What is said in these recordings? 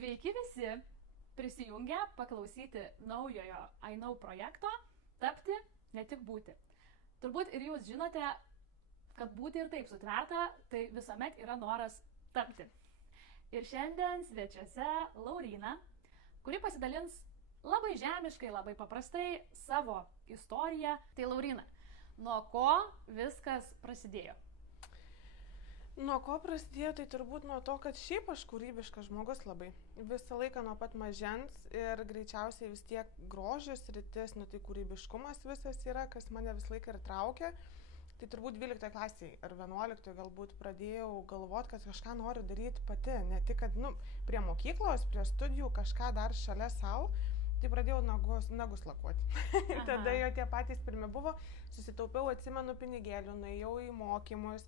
Sveiki visi prisijungę paklausyti naujojo I Know projekto Tapti, ne tik būti. Turbūt ir jūs žinote, kad būti ir taip sutverta, tai visuomet yra noras tapti. Ir šiandien svečiuose Lauryna, kuri pasidalins labai žemiškai, labai paprastai savo istoriją. Tai Lauryna, nuo ko viskas prasidėjo? Nuo ko prasidėjo, tai turbūt nuo to, kad šiaip aš kūrybiškas žmogus labai. Visą laiką nuo pat mažens ir greičiausiai vis tiek grožis rytis, tai kūrybiškumas visas yra, kas mane visą laiką ir traukia. Tai turbūt 12 klasėje ar 11 galbūt pradėjau galvoti, kad kažką noriu daryti pati. Ne tik, kad prie mokyklos, prie studijų kažką dar šalia savo. Tai pradėjau nagus lakuoti. Tada jo tie patys pirmi buvo. Susitaupiau, atsimenu, pinigėlių, nuėjau į mokymus.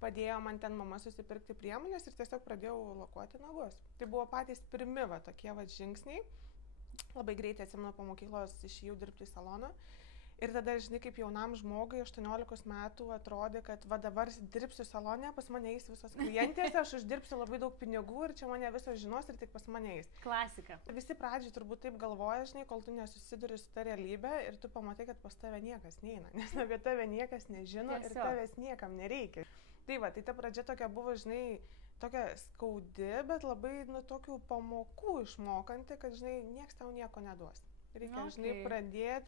Padėjo man ten mama susipirkti priemonės ir tiesiog pradėjau lakuoti nagus. Tai buvo patys pirmi tokie žingsniai. Labai greitai atsimenu po mokyklos išėjau dirbti į saloną. Ir tada, žinai, kaip jaunam žmogui, 18 metų atrodė, kad dabar dirbsiu salone, pas mane eis visos klientės, aš uždirbsiu labai daug pinigų ir čia mane visos žinos ir tik pas mane eis. Klasika. Visi pradžiai turbūt taip galvoja, žinai, kol tu nesusiduri su ta realybė ir tu pamatai, kad pas tave niekas neina, nes apie tave niekas nežino ir tavęs niekam nereikia. Tai tai ta pradžia tokia buvo, žinai, tokia skaudi, bet labai tokių pamokų išmokanti, kad, žinai, nieks tau nieko neduos. Reikia, žinai,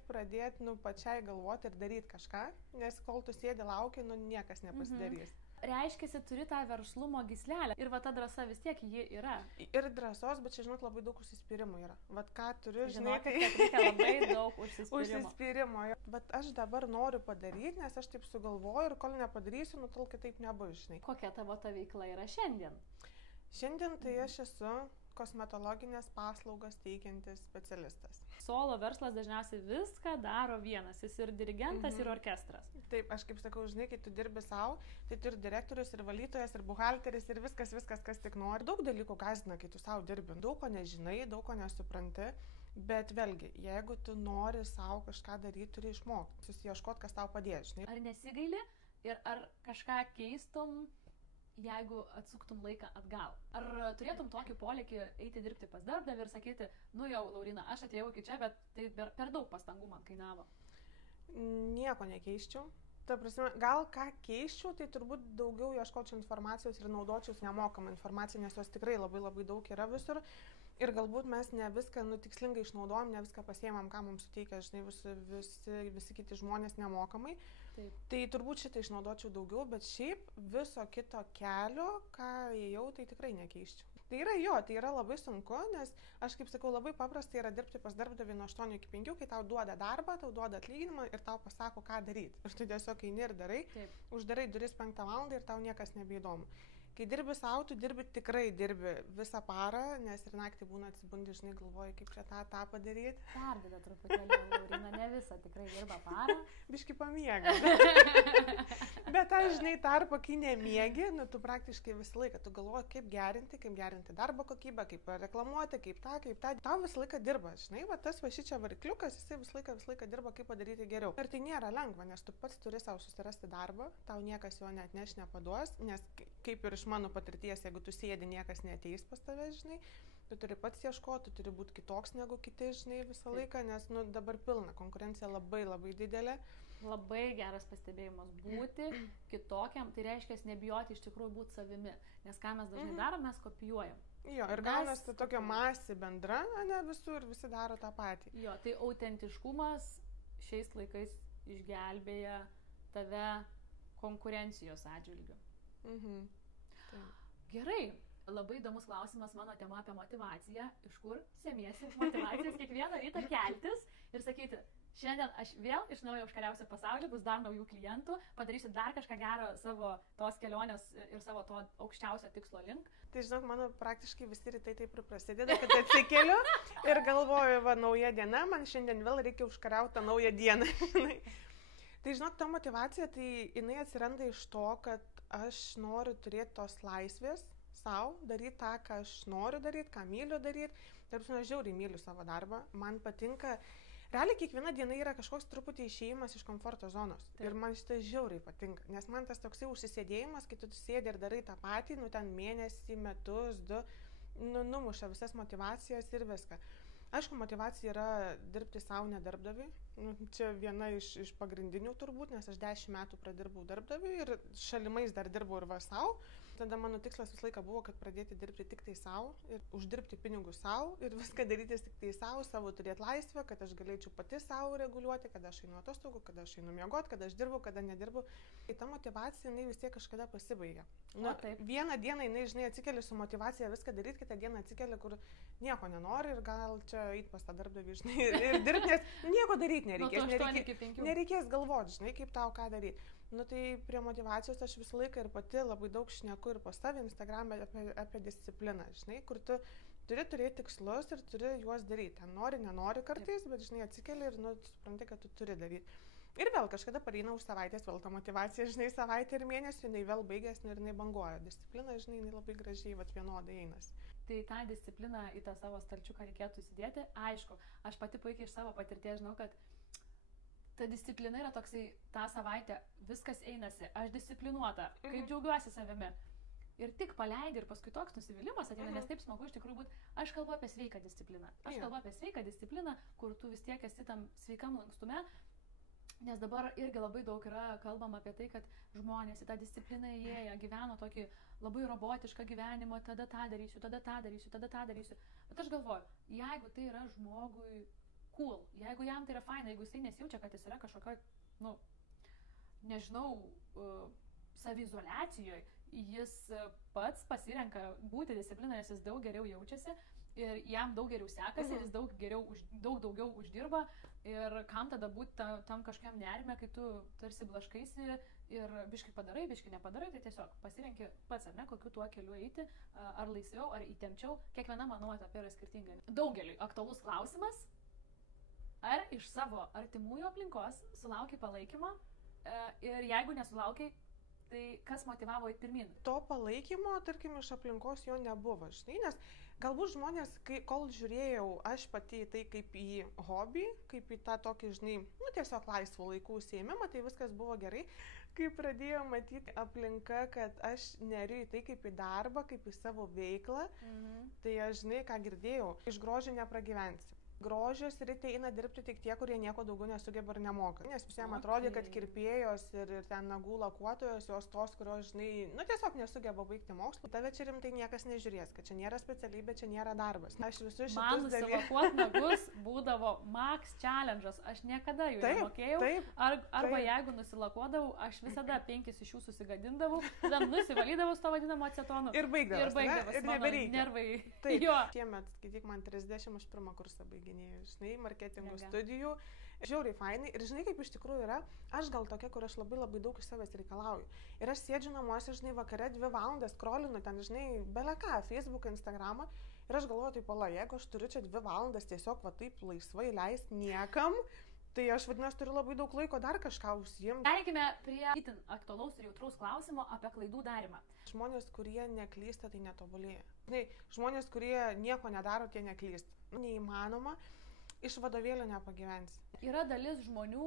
pradėti pačiai galvoti ir daryti kažką, nes kol tu sėdi lauki, niekas nepasidarys. Reiškiasi, turi tą verslumo gyslelę ir ta drąsa vis tiek ji yra. Ir drąsos, bet čia, žinot, labai daug užsispyrimo yra. Ką turiu, žinai, tai reikia labai daug užsispyrimo. Bet aš dabar noriu padaryti, nes aš taip sugalvoju ir kol nepadarysiu, tol kitaip nebus, žinai. Kokia tavo ta veikla yra šiandien? Šiandien tai aš esu kosmetologinės paslaugas teikiantis specialistas. Solo verslas dažniausiai viską daro vienas, jis ir dirigentas, ir orkestras. Taip, aš kaip sakau, žinai, kai tu dirbi savo, tai tu ir direktorius, ir valytojas, ir buhalteris, ir viskas, kas tik nori. Daug dalykų gąsdina, kai tu savo dirbi. Daug ko nežinai, daug ko nesupranti, bet vėlgi, jeigu tu nori savo kažką daryti, turi išmokti, susiieškoti, kas tau padės, žinai. Ar nesigaili ir ar kažką keistum, jeigu atsuktum laiką atgal? Ar turėtum tokį polėkį eiti dirbti pas darbdavį ir sakyti, jau, Lauryna, aš atėjau iki čia, bet tai per daug pastangų man kainavo? Nieko nekeiščiau. Ta prasme, gal ką keisčiau, tai turbūt daugiau ieškočiau informacijos ir naudočiau nemokamą informaciją, nes jos tikrai labai daug yra visur. Ir galbūt mes ne viską tikslingai išnaudojam, ne viską pasiėmam, ką mums suteikia, žinai, visi kiti žmonės nemokamai. Taip. Tai turbūt šitą išnaudočiau daugiau, bet šiaip viso kito kelio, ką ėjau, tai tikrai nekeiščiau. Tai yra labai sunku, nes aš kaip sakau, labai paprastai yra dirbti pas darbdavį nuo 8 iki 5, kai tau duoda darbą, tau duoda atlyginimą ir tau pasako, ką daryti. Ir tu tiesiog eini ir darai, uždarai duris 5 valandą ir tau niekas nebeįdomu. Kai dirbi savo, tu tikrai dirbi visą parą, nes ir naktį būna atsibundi, žinai, galvoji, kaip čia tą padaryti. Perdeda truputėlį, Lauryna, ne visą tikrai dirba parą. Biški pamiega. Bet aš, žinai, tarpą, kai nemiegi, tu praktiškai visą laiką, tu galvoji, kaip gerinti darbo kokybę, kaip reklamuoti, kaip tą. Tau visą laiką dirba, žinai, tas šičia varikliukas, jisai visą laiką dirba, kaip padaryti geriau. Ir tai nėra lengva, nes tu pats turi savo susirasti darbą, tau niekas jo net nepaduos, nes kaip ir iš mano patirties, jeigu tu sėdi, niekas neateis pas tave, žinai, tu turi pats ieškoti, tu turi būti kitoks negu kiti, žinai, visą laiką, nes dabar pilna, konkurencija labai didelė. Labai geras pastebėjimas būti kitokiam, tai reiškia nebijoti iš tikrųjų būti savimi, nes ką mes dažnai darom, mes kopijuojam. Jo, ir gaunasi tokia masė bendra, ne visur, visi daro tą patį. Jo, tai autentiškumas šiais laikais išgelbėja tave konkurencijos atžvilgiu. Gerai, labai įdomus klausimas, mano tema apie motyvaciją. Iš kur semiesi motyvacijos kiekvieną rytą keltis ir sakyti, šiandien aš vėl iš naujo užkariausiu pasaulį, bus dar naujų klientų, padarysiu dar kažką gero savo tos kelionės ir savo to aukščiausio tikslo link. Tai žinok, mano praktiškai visi rytai taip ir prasideda, kad atsikeliu ir galvoju, nauja diena, man šiandien vėl reikia užkariauti tą naują dieną. Tai žinok, ta motyvacija, tai jinai atsiranda iš to, kad aš noriu turėti tos laisvės savo, daryti tą, ką aš noriu daryti, ką myliu daryti. Ir aš žiauriai myliu savo darbą, man patinka. Realiai kiekviena diena yra kažkoks truputį išėjimas iš komforto zonos. Taip. Ir man šitas žiauriai patinka, nes man tas toksai užsisėdėjimas, kai tu sėdi ir darai tą patį, ten mėnesį, metus, 2, numuša visas motivacijas ir viską. Aišku, motivacija yra dirbti savo, ne darbdaviui. Čia viena iš pagrindinių turbūt, nes aš 10 metų pradirbau darbdaviui ir šalimais dar dirbau ir savo. Tada mano tikslas visą laiką buvo, kad pradėti dirbti tik tai savo ir uždirbti pinigus savo ir viską daryti tik tai savo turėti laisvę, kad aš galėčiau pati savo reguliuoti, kada aš einu atostogų, kada aš einu miegoti, kada aš dirbu, kada nedirbu. Tai ta motivacija, jinai vis tiek kažkada pasibaigia. Vieną dieną, jinai, žinai, atsikeli su motivacija viską daryti, kitą dieną atsikeli, kur nieko nenori ir gal čia eit pas tą darbdavį, žinai, ir dirbti, nes nieko daryti nereikės. Nereikės galvoti, žinai, kaip tau ką daryti. Tai prie motivacijos aš visą laiką ir pati labai daug šneku ir pas save Instagram'e apie discipliną, žinai, kur tu turi turėti tikslus ir turi juos daryti. Ten nori, nenori kartais, bet, žinai, atsikeli ir, supranti, kad tu turi daryti. Ir vėl kažkada pareina už savaitės, vėl ta motivacija, žinai, savaitę ir mėnesį, jinai vėl baigėsi ir jinai banguoja. Disciplina, žinai, jinai labai gražiai, vienodai einasi. Tai tą discipliną į tą savo stalčiuką reikėtų įsidėti. Aišku, aš pati puikiai iš savo patirties žinau, kad ta disciplina yra toksai, tą savaitę viskas einasi, aš disciplinuota, kaip džiaugiuosi savimi. Ir tik paleidi ir paskui toks nusivylimas ateina, nes taip smagu iš tikrųjų būti. Aš kalbu apie sveiką discipliną. Aš kalbu apie sveiką discipliną, kur tu vis tiek esi tam sveikam lankstume, nes dabar irgi labai daug yra kalbama apie tai, kad žmonės į tą discipliną įėję gyveno tokį labai robotišką gyvenimą, tada tą darysiu, tada tą darysiu, tada tą darysiu. Bet aš galvoju, jeigu tai yra žmogui cool, jeigu jam tai yra faina, jeigu jisai nesijaučia, kad jis yra kažkokioj, nežinau, saviizoliacijoje, jis pats pasirenka būti discipliną, nes jis daug geriau jaučiasi ir jam daug geriau sekasi, jis daug daugiau uždirba ir kam tada būti tam kažkokiam nerime, kai tu tarsi blaškaisi ir biškai padarai, biškai nepadarai, tai tiesiog pasirenki pats, ar ne, kokiu tuo keliu eiti, ar laisviau, ar įtempčiau, kiekviena mano etape yra skirtinga. Daugeliui aktualus klausimas. Ar iš savo artimųjų aplinkos sulaukiai palaikymo ir jeigu nesulaukiai, tai kas motivavo į pirmin? To palaikymo, tarkim, iš aplinkos jo nebuvo, žinai, nes galbūt žmonės, kol žiūrėjau aš pati į tai kaip į hobį, kaip į tą tokį, žinai, tiesiog laisvo laikų užsiėmimą, tai viskas buvo gerai. Kai pradėjau matyti aplinka, kad aš neriu į tai kaip į darbą, kaip į savo veiklą, tai aš, žinai, ką girdėjau, iš grožio nepragyvensi. Grožio sritį eina dirbti tik tie, kurie nieko daugiau nesugeba ir nemoka. Nes visiems atrodė, kad kirpėjos ir ten nagų lakuotojos, jos tos, kurios, žinai, tiesiog nesugeba baigti mokslų. Tave čia rimtai niekas nežiūrės, kad čia nėra specialybė, čia nėra darbas. Aš visus šitus dalykus... Man nusilakuot nagus būdavo max challenge'as, aš niekada jų nemokėjau. Arba jeigu nusilakuodavau, aš visada 5 iš jų susigadindavau, tada nusivalydavau su to vadinamu acetonu. Ir baigdavas, ir nebereikia. Nervai. Taip, šiemet, skaityk, man 30, aš pirmą kursą baiginėjau. Žinai, marketingo studijų, žiauriai fainai ir žinai, kaip iš tikrųjų yra, aš gal tokia, kur aš labai daug iš savęs reikalauju. Ir aš sėdžiu namuose, žinai, vakare 2 valandas skrolinu ten, žinai, beleką, Facebooką, Instagramą ir aš galvoju, tai pala, jeigu aš turiu čia 2 valandas tiesiog taip laisvai leisti niekam, tai aš vadinasi turiu labai daug laiko dar kažką užsiimti. Pereikime prie itin aktualaus ir jautraus klausimo apie klaidų darymą. Žmonės, kurie neklysta, tai netobulėja. Žinai, žmonės, kurie nieko nedaro, tie neklysta. Neįmanoma, iš vadovėlio nepagyvensi. Yra dalis žmonių,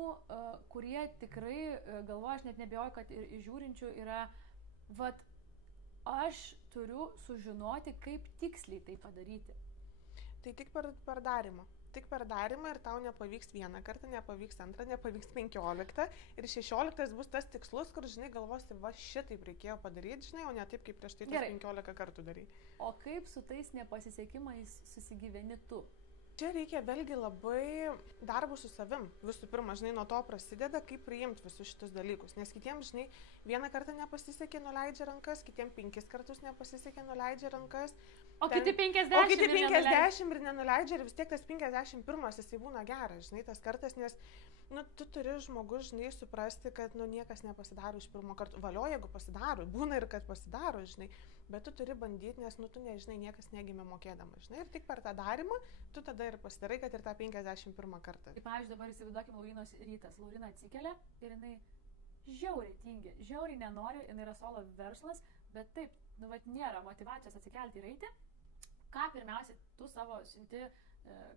kurie tikrai galvoja, aš net nebijoju, kad ir žiūrinčių yra, aš turiu sužinoti, kaip tiksliai tai padaryti. Tai tik per darymą. Tik per darymą ir tau nepavyks 1 kartą, nepavyks 2, nepavyks 15 ir 16 bus tas tikslus, kur, žinai, galvosi, šitaip reikėjo padaryti, žinai, o ne taip, kaip prieš tai 15 kartų darai. O kaip su tais nepasisekimais susigyveni tu? Čia reikia vėlgi labai darbų su savim. Visų pirma, žinai, nuo to prasideda, kaip priimti visus šitus dalykus. Nes kitiems, žinai, 1 kartą nepasisekė, nuleidžia rankas, kitiems 5 kartus nepasisekė, nuleidžia rankas. O kiti 50 ir nenuleidžia ir vis tiek tas 51 jisai būna geras, žinai, tas kartas, nes tu turi žmogus, žinai, suprasti, kad niekas nepasidaro iš pirmo karto. Valio, jeigu pasidaro, būna ir kad pasidaro, žinai, bet tu turi bandyti, nes tu nežinai, niekas negimė mokėdamas, žinai, ir tik per tą darimą tu tada ir pasidarai, kad ir tą 51 kartą. Kaip, pavyzdžiui, dabar įsivaizduokim Laurinos rytas. Laurina atsikelia ir jinai žiauriai tingi, žiauriai nenori, jinai yra solo verslas, bet taip, nėra motyvacijos atsikelti ir eiti. Ką pirmiausia tu savo siunti,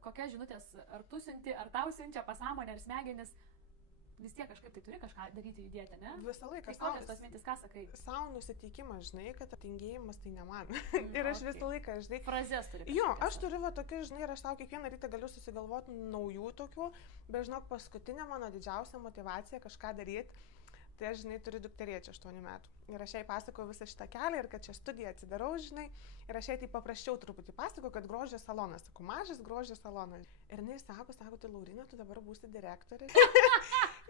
kokias žinutės, ar tu siunti, ar tau siunčia pasąmonė ar smegenis, vis tiek kažkaip tai turi kažką daryti, judėti, ne? Visą laiką. Tai kokios tos mintis, ką sakai? Savo nusiteikimas, žinai, kad tingėjimas tai ne man. Ir aš visą laiką, žinai. Frazės turi. Jo, aš turiu va tokių, žinai, ir aš tau kiekvieną rytą galiu susigalvoti naujų tokių, bet žinok, paskutinė mano didžiausia motyvacija kažką daryti. Tai aš, žinai, turiu dukterėčią 8 metų. Ir aš jai pasakoju visą šitą kelią ir kad čia studiją atsidarau, žinai. Ir aš jai tai paprasčiau truputį pasakoju, kad grožio salonas. Sakau, mažas grožio salonas. Ir jinai sako, tai Laurina, tu dabar būsi direktorė.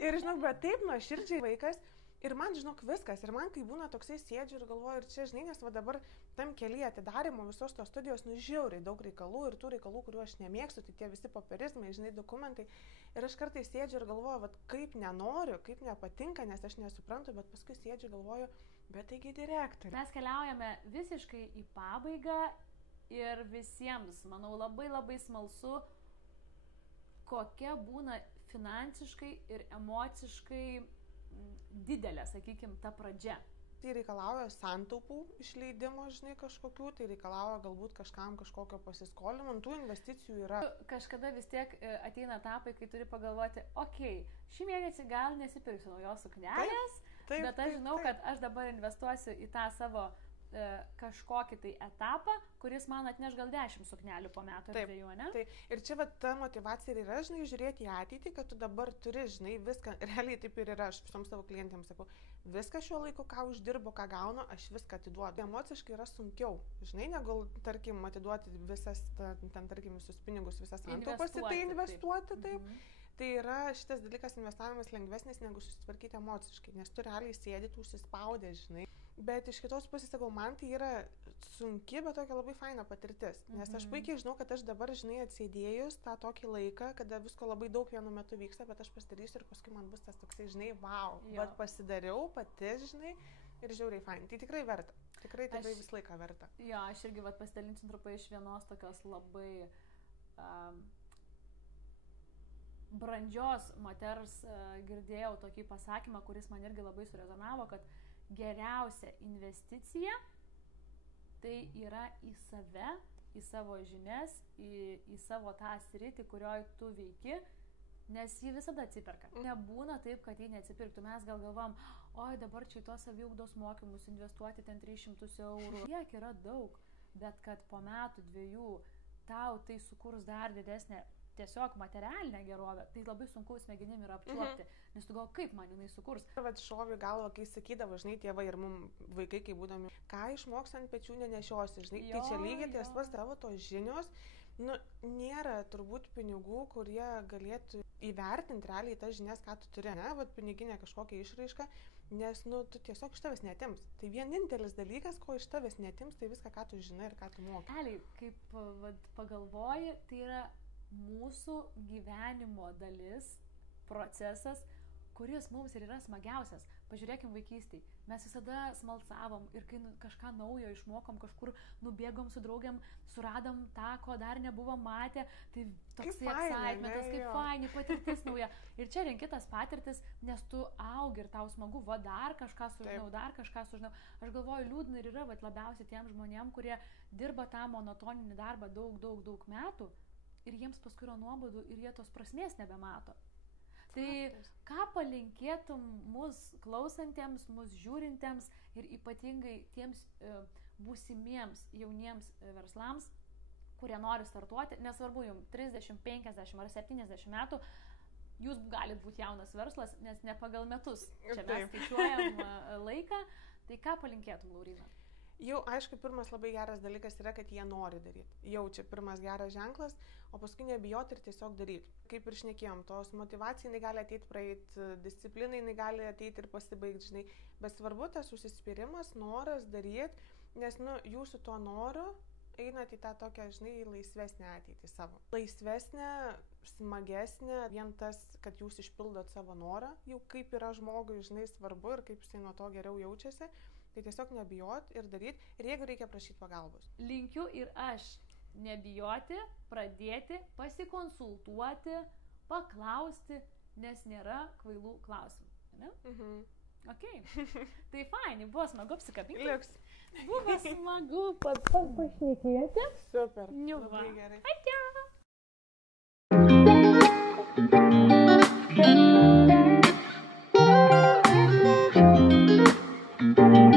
Ir, žinok, bet taip nuoširdžiai vaikas. Ir man, žinok, viskas. Ir man, kai būna toksai sėdžiu ir galvoju, ir čia, žinai, nes va dabar tam kelyje atidarimo visos tos studijos, žiauriai daug reikalų ir tų reikalų, kuriuo aš nemėgstu, tai tie visi popierizmai, žinai, dokumentai. Ir aš kartais sėdžiu ir galvoju, va, kaip nenoriu, kaip nepatinka, nes aš nesuprantu, bet paskui sėdžiu ir galvoju, bet taigi direktorė. Mes keliaujame visiškai į pabaigą ir visiems, manau, labai labai smalsu, kokia būna finansiškai ir emociškai didelė, sakykime, ta pradžia. Tai reikalauja santaupų išleidimo, žinai, kažkokių, tai reikalauja galbūt kažkam kažkokio pasiskolinimo, tų investicijų yra. Kažkada vis tiek ateina etapai, kai turi pagalvoti, okei, šį mėnesį gal nesipirksiu naujos suknelės, bet aš žinau, kad aš dabar investuosiu į tą savo kažkokį tai etapą, kuris man atneš gal 10 suknelių po metų ar 2, ne? Taip. Ir čia va ta motivacija ir yra, žinai, žiūrėti į ateitį, kad tu dabar turi, žinai, viską, realiai taip ir yra, aš visoms savo klientėms sakau, viską šiuo laiku, ką uždirbu, ką gaunu, aš viską atiduodu. Emociškai yra sunkiau, žinai, negu, tarkim, atiduoti visas, ten, tarkim, visus pinigus, visas santaupas į tai investuoti, taip. Tai yra šitas dalykas, investavimas lengvesnis negu susitvarkyti emociškai, nes tu realiai sėdi, tu užsispaudė, žinai. Bet iš kitos pusės, sakau, man tai yra sunki, bet tokia labai faina patirtis. Nes aš puikiai žinau, kad aš dabar, žinai, atsėdėjus tą tokį laiką, kada visko labai daug vienu metu vyksta, bet aš pasidarysiu ir paskui man bus tas toksai, žinai, wow, bet pasidariau pati, žinai, ir žiauriai fain. Tai tikrai verta. Tikrai visą laiką verta. Jo, aš irgi pasidalinsiu trupai iš vienos tokios labai brandžios moters girdėjau tokį pasakymą, kuris man irgi labai surezonavo, kad geriausia investicija tai yra į save, į savo žinias, į savo tą sritį, kurioje tu veiki, nes ji visada atsiperka. Nebūna taip, kad ji neatsipirktų. Mes gal galvom, oi dabar čia tuos saviugdos mokymus investuoti ten 300 eurų. Tiek yra daug, bet kad po metų 2 tau tai sukurs dar didesnę tiesiog materialinę gerovę, tai labai sunku smegenim yra apčiuopti, nes tu gal kaip man jinai sukurs. Vat šovi galva, kai sakydavo, žinai, tėvai ir mum vaikai, kai būdami, ką išmoks ant pečių nenešiosi, žinai, tai čia lygiai ties pas tavo tos žinios, nu, nėra turbūt pinigų, kurie galėtų įvertinti realiai tas žinias, ką tu turi, ne, vat piniginė kažkokia išraiška, nes, nu, tu tiesiog iš tavęs netims. Tai vienintelis dalykas, ko iš tavęs netims, tai viską, ką tu žinai ir ką tu moki. Realiai, kaip pagalvoji, tai yra mūsų gyvenimo dalis, procesas, kuris mums ir yra smagiausias. Pažiūrėkim vaikystėj. Mes visada smalsavom ir kai kažką naujo išmokom, kažkur nubėgom su draugiam, suradom tą, ko dar nebuvom matę, tai toks excitementas, kaip faini, patirtis nauja. Ir čia renki tas patirtis, nes tu augi ir tau smagu, va dar kažką sužinau, dar kažką sužinau. Aš galvoju, liūdna ir yra labiausiai tiem žmonėm, kurie dirba tą monotoninį darbą daug metų. Ir jiems paskui yra nuobodu ir jie tos prasmės nebemato. Tai ką palinkėtum mus klausantiems, mus žiūrintiems ir ypatingai tiems būsimiems jauniems verslams, kurie nori startuoti, nesvarbu jums 30, 50 ar 70 metų, jūs galite būti jaunas verslas, nes ne pagal metus. Čia mes skaičiuojam laiką. Tai ką palinkėtum, Laurina? Jau, aišku, pirmas labai geras dalykas yra, kad jie nori daryti. Jau čia pirmas geras ženklas, o paskui nebijoti ir tiesiog daryti. Kaip ir šnekėjom, tos motivacija, jinai gali ateiti praeiti, disciplina, jinai gali ateiti ir pasibaigti, žinai. Bet svarbu tas užsispyrimas, noras daryti, nes, nu, jūs su tuo noru einate į tą tokią, žinai, laisvesnę ateitį savo. Laisvesnę, smagesnę, vien tas, kad jūs išpildot savo norą, jau kaip yra žmogui, žinai, svarbu ir kaip jisai nuo to geriau jaučiasi. Tai tiesiog nebijot ir daryti, ir jeigu reikia prašyti pagalbos. Linkiu ir aš nebijoti, pradėti, pasikonsultuoti, paklausti, nes nėra kvailų klausimų. Ne? Ok. Tai faini, buvo smagu apsikabinti. Liuks. Buvo smagu pašnekėti. Super. Labai gerai. Ačiū. Iki.